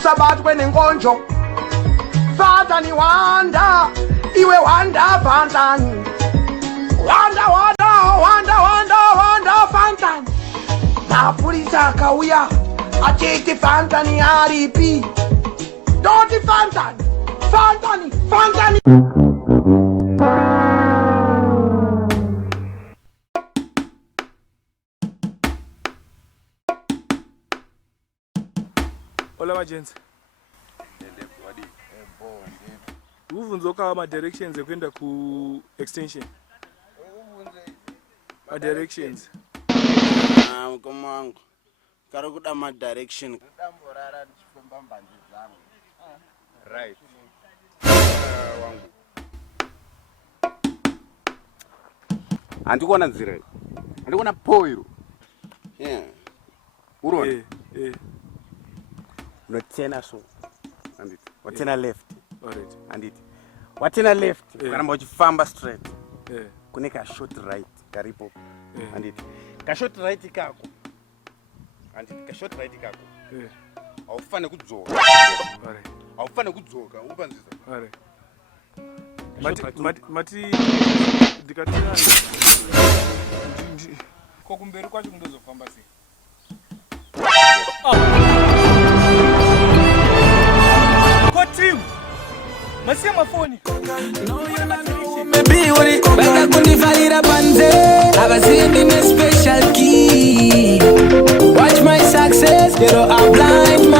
usabatwe nenkonjo. Fantani wanda, iwe wanda Fantani. Wanda Fantani. Mapulisa akauya achiti Fantani aripi. Doti Fantani. Hola majenzi. Uvunzoka ama directions ekwenda ku extension. Directions. Komangu. Kari kuda ma direction. Right. Wangu. Andikuona nzira. Andikuona poiro. Yeah. Uroni. Unotena so. Anditi. Watena left. Alright. Anditi. Watena left. Kana uchifamba straight. Kune ka short right karipo. Anditi. Ka short right kako. Anditi ka short right kako. Aufane kudzoka. Alright. Aufane kudzoka upanzisa. Alright. Mati dikatina. Kokumberi kwacho kundozofamba sei? Team. Masia mafoni. Maybe what it better kundivalira panze. I've seen in a special key. Watch my success, you know I blind my